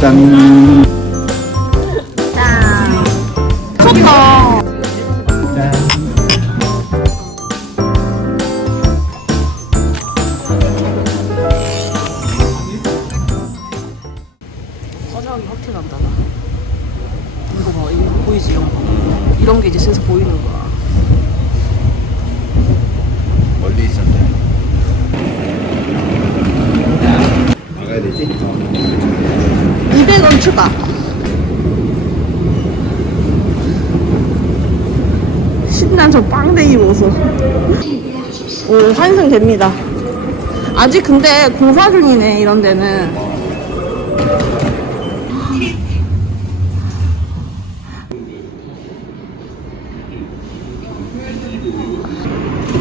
짠. 좋다. 화장이 확 티난다. 이거 봐, 이거 보이지? 이런 거. 이런 게 이제 슬슬 보이는 거야. 멀리 있었네. 나가야 되지? 200원 추가. 신난 저 빵댕이 모습. 오, 환승됩니다. 아직 근데 공사 중이네, 이런 데는.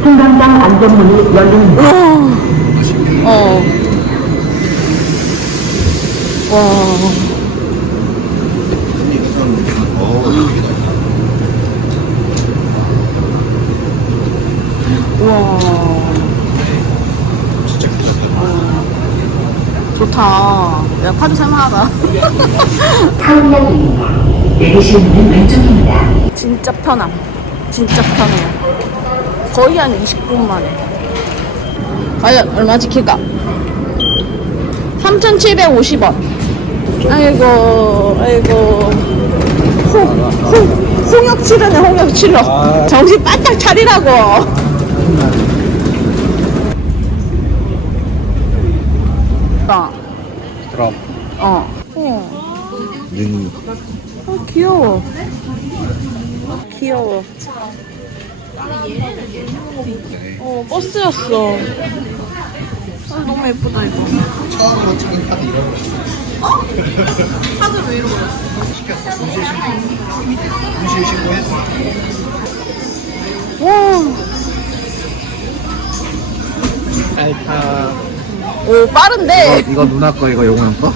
승강장 안전문이 열립니다. 와. 근데 우선 되게 넓다. 와. 진짜 괜찮다. 좋다. 야, 파도 살만하다. 타운역입니다. 내리실 문은 왼쪽입니다. 진짜 편함. 진짜 편해요. 거의 한 20분 만에. 과연 얼마 지킬까? 3,750원. 아이고, 아이고. 홍역 치르네, 홍역 치러. 정신 바짝 차리라고. 그럼. 눈. 귀여워. 귀여워. 버스였어. 너무 예쁘다, 이거. 처음으로 찍은 카드 잃어버렸어. 카드 왜 잃어버렸어? 시켰어. 분실 신고했어. 와. 알파. 오, 빠른데? 이거 누나 거, 이거 용현 거?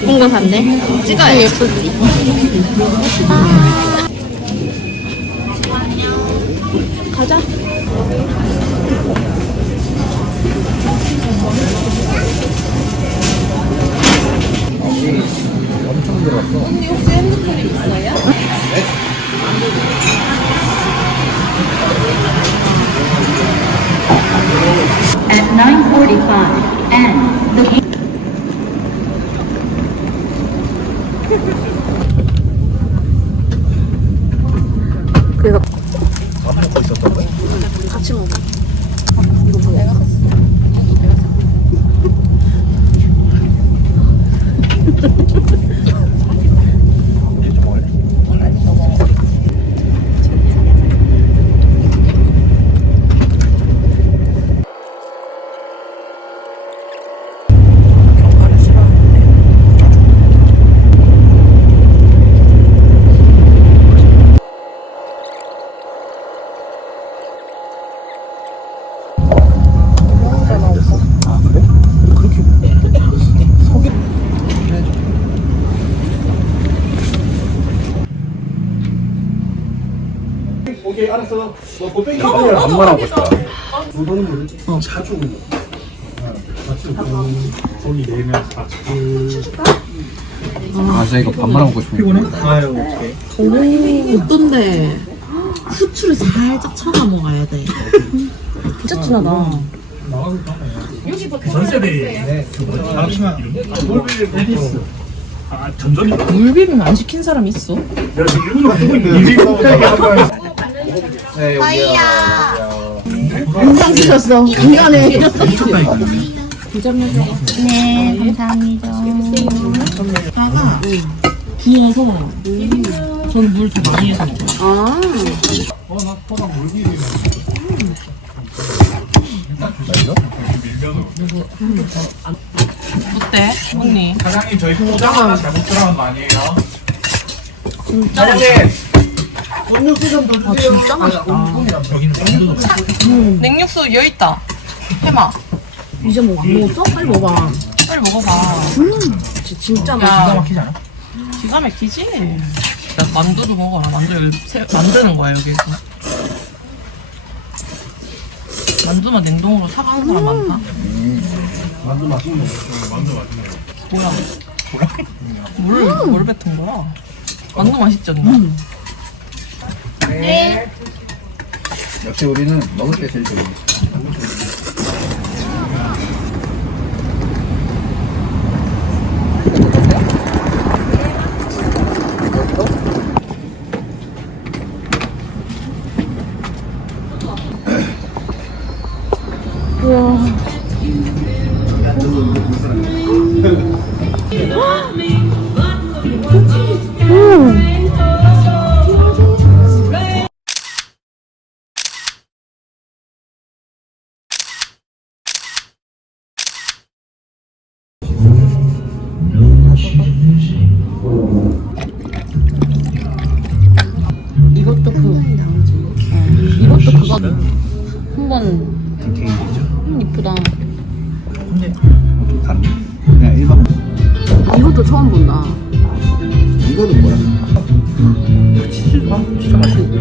이쁜 거 샀네. 찍어야 예쁘지. 가자. 엄청 들었어. 언니 혹시 핸드폰이 있어요? At 9:45 and the 그래서 밥 먹고 있었던 거야? 같이 먹어. 이거 뭐야? 내가 샀어. 얘좀 먹을래? 견과류 싫어하는데. 아, 그래? 그렇게 속이 오케이 알았어. 뭐 골뱅이 엄마랑 먹고 싶다. 너는 모르지? 자주 같이 손이 내면 자주 아, 저 이거 밥만 먹고 싶은데. 피곤해? 아유 오케이. 어떤데? 후추를 살짝 쳐가 먹어야 돼. 진짜 진하다. 전세대 잠시만 에디스 아 점점 물비빔 안 시킨 사람 있어? 내가 지금 일본어 쓰고 있는데 네, 여기야. 인상 쓰셨어. 간간해. 미쳤다 이거. 네, 감사합니다. 다가 부어서 저는 물 더 많이 해서 먹어요. 아. 나 토랑 물기름이 어때, 언니? 사장님 저희 포장 하나 잘못 들어간 거 아니에요? 사장님 음료수 좀 더 주세요. 진짜 맛있다. 여기는 완전 없어. 냉육수 여기 있다. 해마. 이제 뭐 안 먹었어? 빨리 먹어봐. 빨리 빨리 먹어봐. 진짜 야. 기가 막히지 않아? 기가 막히지? 야, 만두도 먹어라. 만두 여기 만드는 거야, 여기서. 만두만 냉동으로 사가는 사람 많다. 만두 맛있는 거. 만두 맛있네. 뭐야? 뭘 뱉은 거야? 만두 맛있지 않나? 역시 우리는 먹을 때 제일 좋아. 이것도 이것도 그거 한번 이쁘다. 그냥 일반. 이것도 처음 본다. 이거는 뭐야? 치즈가 진짜 맛있는데.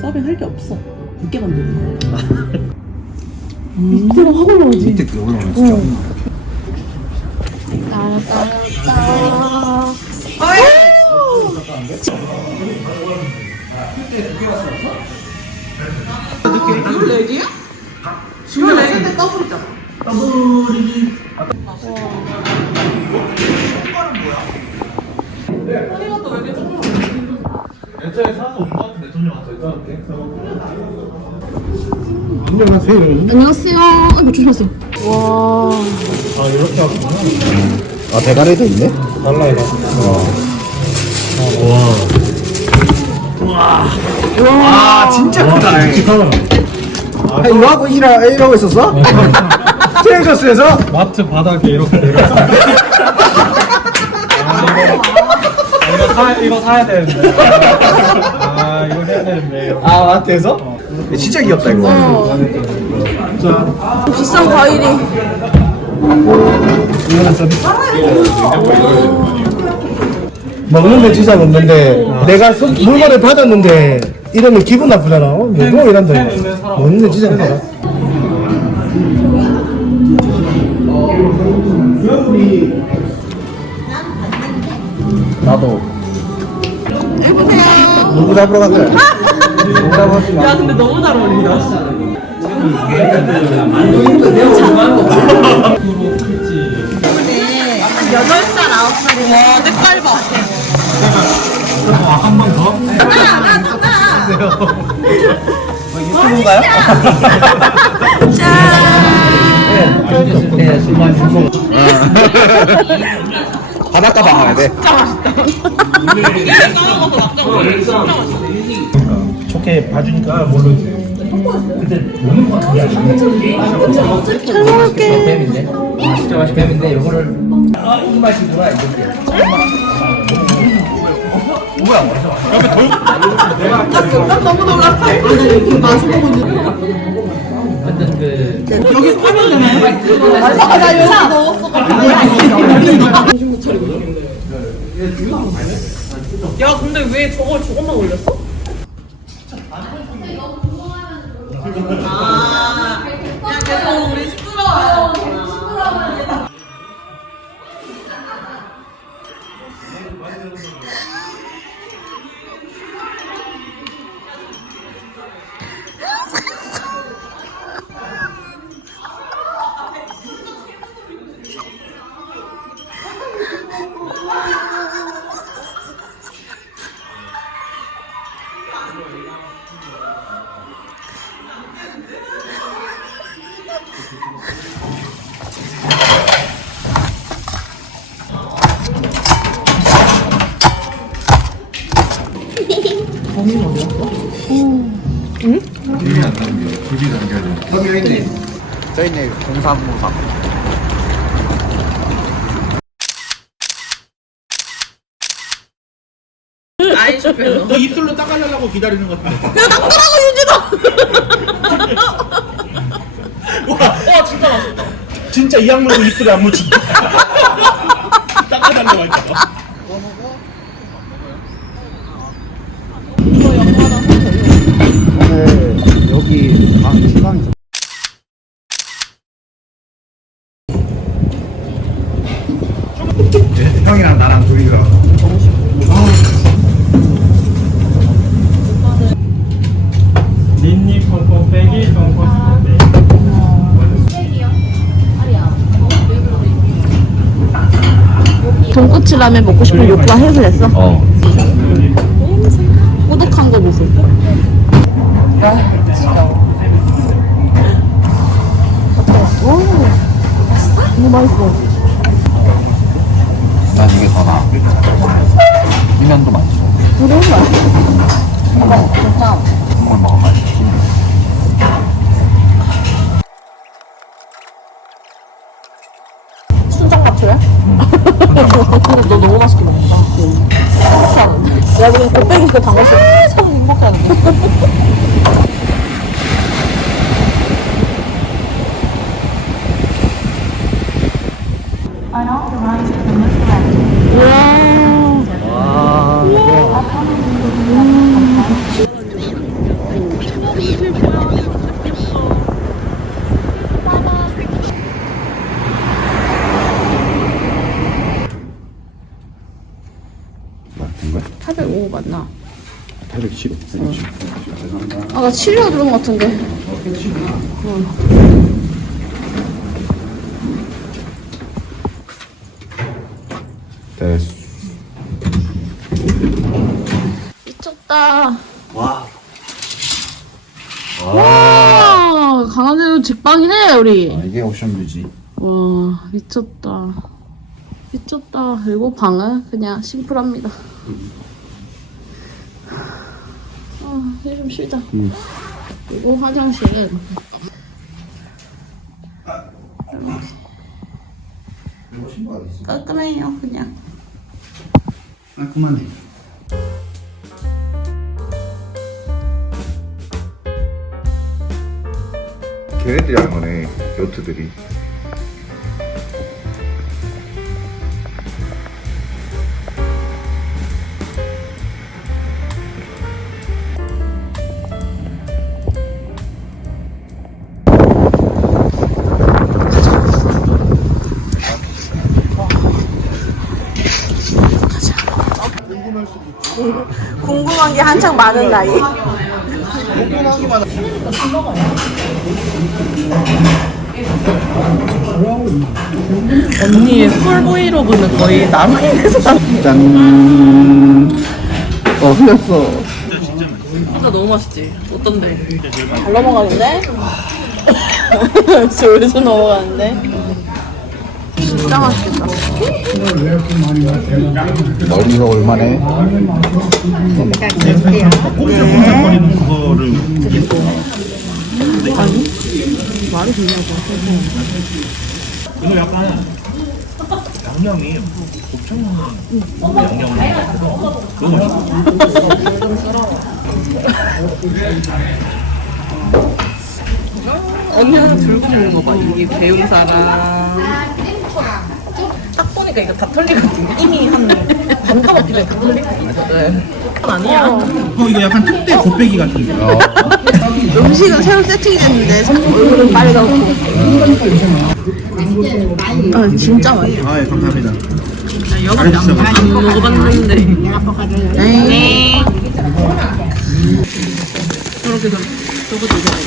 서빙 할 게 없어. 늦게 만드는 거야. 이대로 하고 나오지. 밑에 그 올라오면 진짜. 지금 내는데 더블이잖아. 애초에 사서 온거 같은데 돈이 왔어. 일단한테. 안녕하세요. 아이고 조심하세요. 와. 아 이렇게 하구나. 아 대가리도 있네? 달라이다. 아 진짜 크다. 이거 하고 일하고 있었어? 트레저스에서? 마트 바닥에 이렇게 내려. 이거 사야 되는데. 아 이거 해야 되는데. 아 마트에서? 진짜 귀엽다 이거. 비싼 과일이. 이거는 서비스. 먹는데 진짜 먹는데 내가 물건을 받았는데 이러면 기분 나쁘잖아. 뭐 이런다 이거. 먹는데 진짜 먹어라. 나도. 누구 잡으러 간 거야? 야, 근데 너무 잘 어울린다. 여덟 살, 아홉 살이네. 와, 색깔 봐. 한 번 더? 유튜브인가요? 네, 술만 주고. 바닷가 방어야 돼. 좋게 봐주니까 모르지. 잘 먹을게. 뱀인데? 진짜 맛이 뱀인데 이거를 이 맛이 뭐야 이렇게. 뭐야 난 너무 놀랐어. 아니 이렇게 마시고 완전 그 여기 타면 되나요? 아, 나 여기 넣었어. 야, 근데 왜 저것만 올렸어? 야, 계속 우리 시끄러워요. 여기 있네. 저 있네. 0353. 많이 좁혀서. 너 입술로 닦아내려고 기다리는 것 같아. 그냥 닦으라고 유진아. 와 진짜 맛있다. 진짜 이 약물고 입술에 안 묻힌. 닦아달라고 할까. 오늘 여기 지방에서 형이랑 나랑 둘이서 닌니 콩콩 빼기 콩콩 빼기. 돈코츠 라면 먹고 싶은 욕구가 해소됐어? 꾸덕한 거 보소. 너무 맛있어. 난 이게 더 나아. 이 면도 맛있어. 너무 맛있어. 국물 먹어봐야지. 순정마트래? 근데 너 너무 맛있게 먹는다. 행복해하는데. 야, 그냥 곱빼기 시켜 담갔어. 참 행복해하는데. Unauthorized permit collected. 우와. 맞은 거야? 805 맞나? 807. 아, 나 7이라 들은 것 같은데. 됐어. 미쳤다. 와. 와, 강아지로 직방이네, 우리. 이게 옵션뷰지. 와, 미쳤다. 미쳤다. 그리고 방은 그냥 심플합니다. 이제 좀 쉬자. 그리고 화장실은 깔끔해요, 그냥. 깔끔하네. 걔네들이 하는 거네. 요트들이. 궁금한 게 한창 많은 나이. 언니의 풀 브이로그는 거의 나로 인해서 짠. 흘렸어. 진짜 너무 맛있지? 어떤데? 잘 넘어가는데? 졸졸 넘어가는데? 진짜 맛있겠다. 머리가 얼마네? 꼼짝꼼짝거리는 그거를. 말이 되냐고. 이거 약간 양념이 곱창 먹는 양념이 너무 맛있어. 언니는 들고 먹는 거 봐. 이게 배용사랑. 딱 보니까 이거 다 털리거든. 이미 한 반가먹기 전에 다 털리거든. 아니야. 이거 약간 특대 곱빼기 같은 거. 음식은 새로 세팅이 됐는데 얼굴은 빨갛고. 아, 진짜 맛있어. 아, 예, 감사합니다. 여러 안 먹어봤는데. 네. 저렇게 저거 드셔야 돼.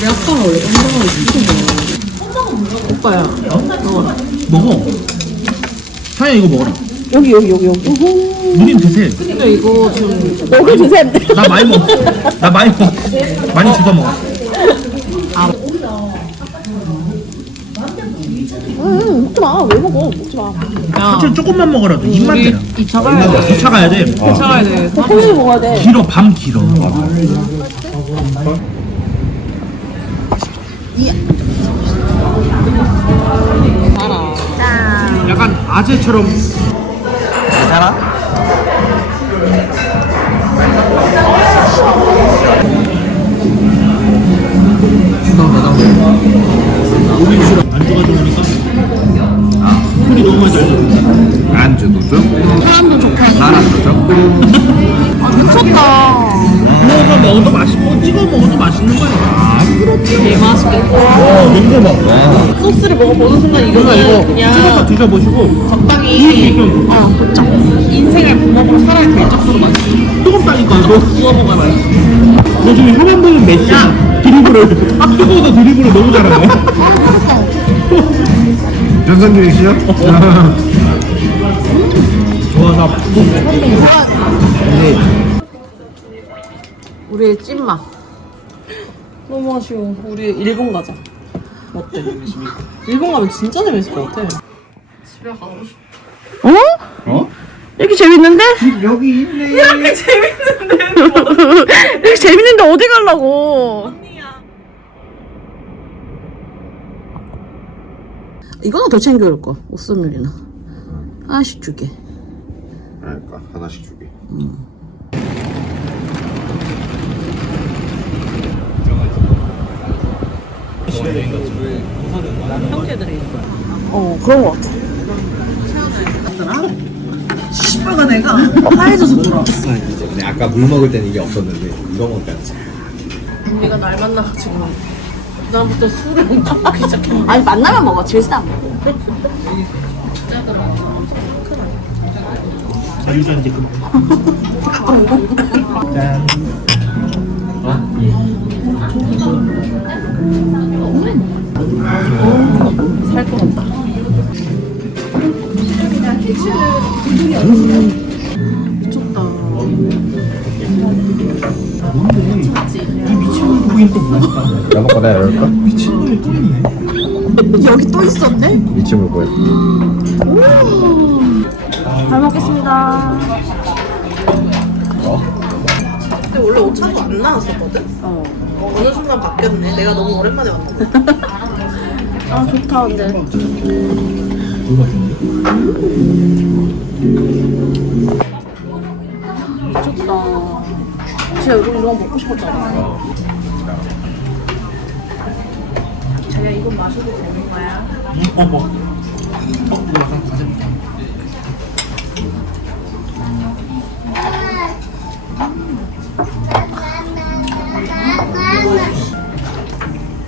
내 아빠가 원래 깜짝하고 진짜 좋아. 오빠야. 먹어. 사야 이거 먹어라. 여기. 누님 드세요. 근데 이거 좀 먹을 드세요. 나 많이 먹어. 나 많이 먹어. 많이 주워 먹어. 먹지 마. 왜 먹어? 먹지 마. 사실 조금만 먹어라도 입만 대라. 2차 가야 돼. 2차 가야 돼. 2차 가야 돼. 토요일 먹어야 돼. 길어, 밤 길어. 약간 아재처럼. 괜찮아? 아 미쳤다. 구워서 먹어도 맛있고 찍어 먹어도 맛있는 거야. 개맛있겠다. 냄새 막. 소스를 먹어보는 순간 이거는 그냥 찍어서 드셔보시고 적당히 그쵸. 인생을 부먹으로 살아야 될 정도로 맛있어. 뜨겁다니까 너 구워 먹어야 맛있어. 너 지금 혀만 보면 메시야. 드리블을 뜨거워서 드리블을 너무 잘하네. 변선님이시요? 좋아 나 우리의 찐맛. 너무 아쉬워. 우리 일본 가자. 어때? 일본 가면 진짜 재밌을 것 같아. 집에 가고 싶어. 어? 어? 이렇게 재밌는데? 여기 있네. 이렇게 재밌는데? 이렇게 재밌는데 어디 가려고? 언니야. 이거는 더 챙겨올 걸. 옷소멸이나. 하나씩 주게. 그러니까 하나씩 주게. 그런 거 같아. 씨발가 내가 하얘져서 돌아왔어. 근데 아까 물 먹을 때는 이게 없었는데 이거 먹으니까 언니가 날 만나가지고 그다음부터 술을 엄청 먹기 시작했는데 아니, 만나면 먹어. 집에서 안 먹어. 자유전지 금. 짠. 살것 같다. 미쳤다. 부인 또 뭐야? 야먹고 내가 열까? 미친놈이 또 있네. 여기 또 있었네? 미침을 보여. 잘 먹겠습니다. 근데 원래 오차도 안 나왔었거든? 어느 순간 바뀌었네. 내가 너무 오랜만에 왔나 봐. 아, 좋다, 근데. 미쳤다. 진짜 우리 이거 먹고 싶었잖아. 자기야, 이건 마셔도 되는 거야?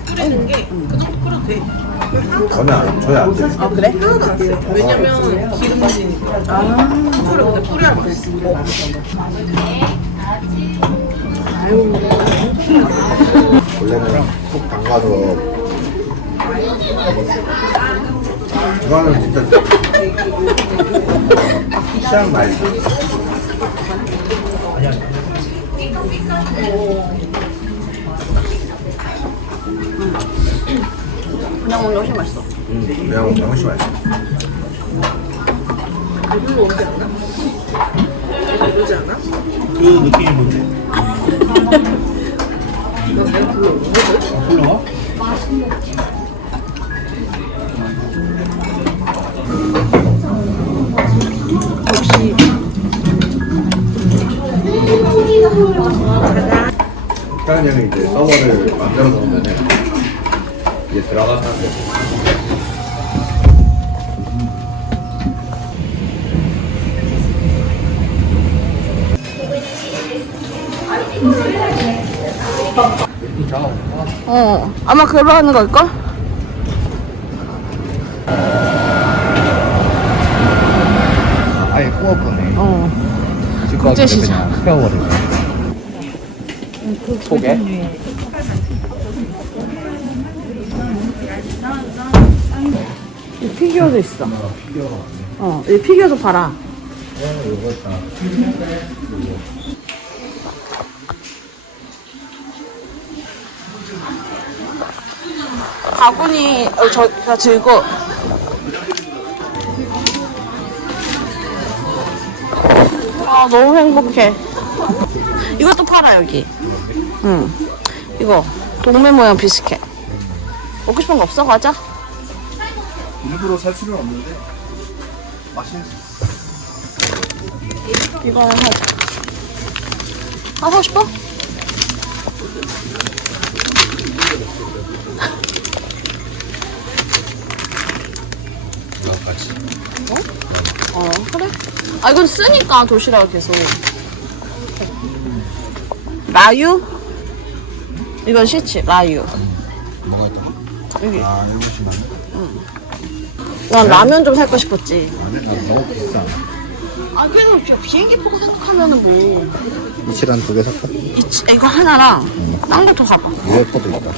끓이는 게 그 정도 끓여도 돼. 저는 안 줘야 안 돼. 아 그래? 하나도 안 써. 왜냐면 기름맛이니까. 그래 근데 뿌려야 맛있어. 원래는 푹 담가서 이거는 진짜 취향 맛있어. 그냥 먹는 게 훨씬 맛있어. 그냥 먹으면 훨씬 맛있어. 별로 오지 않아? 그러지 않아? 그 느낌이 뭔데? 불러와? 그냥 이제 서버를 만들어 놓으면은 이제 들어가서 하면 돼. 아마 그러는 걸걸? 아예 구웠거네. 국제시장. 그냥 태워버리고. 속에? 이 피규어도 있어. 이 피규어도 팔아. 바구니, 저 들고. 아, 너무 행복해. 이것도 팔아, 여기. 응. 이거, 동물 모양 비스켓. 먹고 싶은 거 없어? 과자? 일부러 살 필요는 없는데 맛있는. 이거 하자. 사고 싶어? 같이. 그래? 아, 이건 쓰니까 도시락을 계속. 라유? 이건 싫지, 라유. 뭐가 있다? 여기. 아, 이거 심하네. 난 라면 좀 살고 싶었지. 너무 비싸. 아, 그래도 비행기 표고 생각하면은 뭐. 이치란 2개 샀다. 이거 하나랑 딴 것도 사봐. UFO도 있다.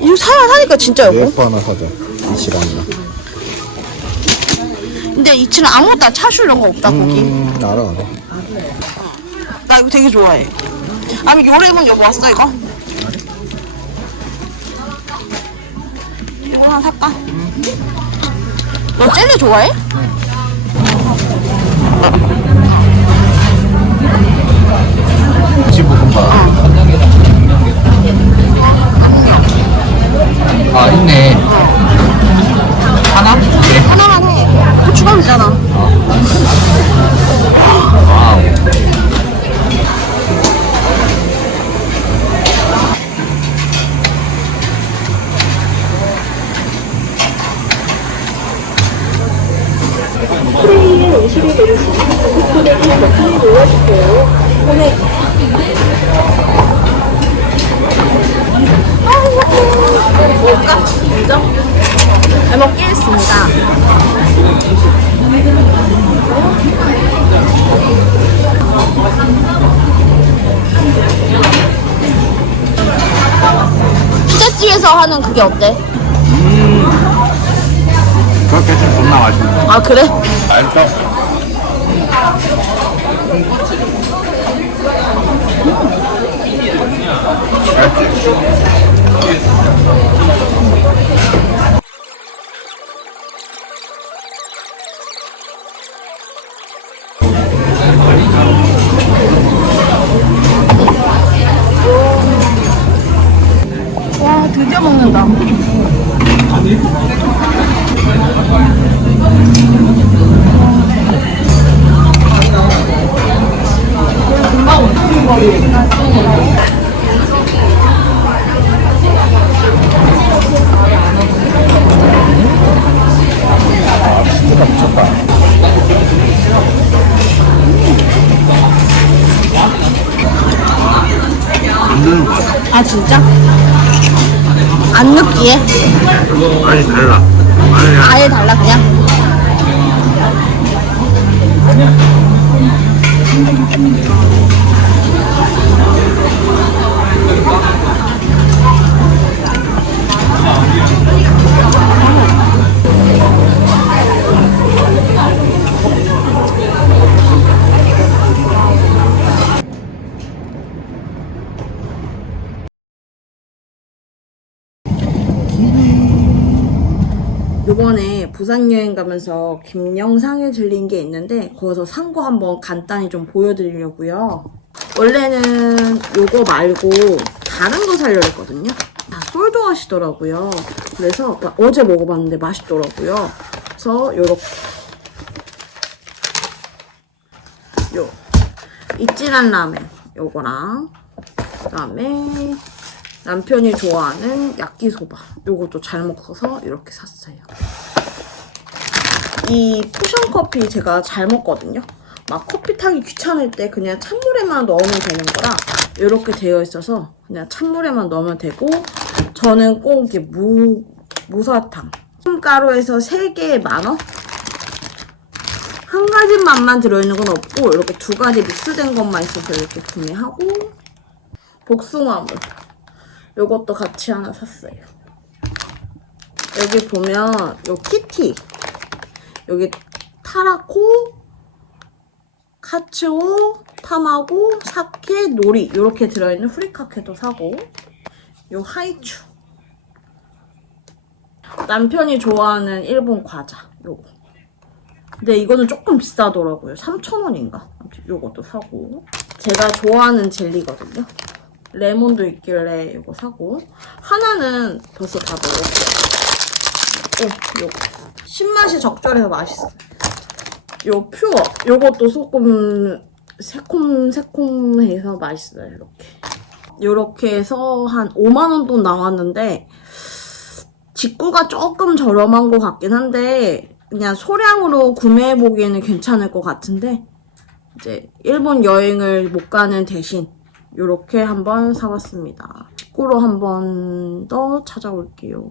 이거 사니까 진짜 여보. UFO 하나 사자. 이치란이랑. 근데 이치는 아무것도 안 차슈 이런 거 없다, 거기. 알아. 나 이거 되게 좋아해. 아니, 요래면 여보 왔어, 이거? 이거 하나 살까? 너 젤리 좋아해? 집볶음밥. 아, 있네. 하나? 네. 하나만 해. 고추가 있잖아. 와우. 뭘까? 먼저? 잘 먹겠습니다. 피자집에서 하는 그게 어때? 그렇게 좀 존나 맛있네. 아, 그래? 맛있어. 와, 드디어 먹는다. 아, 진짜? 안 느끼해? 아니, 달라. 아예 달라, 그냥? 요번에 부산 여행 가면서 김영상에 들린 게 있는데 거기서 산 거 한번 간단히 좀 보여드리려고요. 원래는 요거 말고 다른 거 사려고 했거든요. 다 솔드 하시더라고요. 그래서 어제 먹어봤는데 맛있더라고요. 그래서 요렇게 요 이찌란 라멘 요거랑 그다음에 남편이 좋아하는 야끼소바 요것도 잘 먹어서 이렇게 샀어요. 이 포션 커피 제가 잘 먹거든요. 막 커피 타기 귀찮을 때 그냥 찬물에만 넣으면 되는 거라 이렇게 되어 있어서 그냥 찬물에만 넣으면 되고 저는 꼭 이게 무사탕 가루에서 3개에 10,000원? 한 가지 맛만 들어있는 건 없고 이렇게 2가지 믹스된 것만 있어서 이렇게 구매하고 복숭아물 요것도 같이 하나 샀어요. 여기 보면 요 키티 여기 타라코, 카츠오, 타마고, 사케, 노리 이렇게 들어있는 후리카케도 사고 요 하이츄 남편이 좋아하는 일본 과자 요거 근데 이거는 조금 비싸더라고요. 3,000원인가? 요것도 사고 제가 좋아하는 젤리거든요. 레몬도 있길래 이거 사고 하나는 벌써 다 먹었어요. 요거 신맛이 적절해서 맛있어. 요 퓨어 요것도 조금 새콤새콤해서 맛있어요. 요렇게 해서 한 5만원 돈 나왔는데 직구가 조금 저렴한 것 같긴 한데 그냥 소량으로 구매해보기에는 괜찮을 것 같은데 이제 일본 여행을 못 가는 대신 요렇게 한번 사봤습니다. 직구로 한번 더 찾아올게요.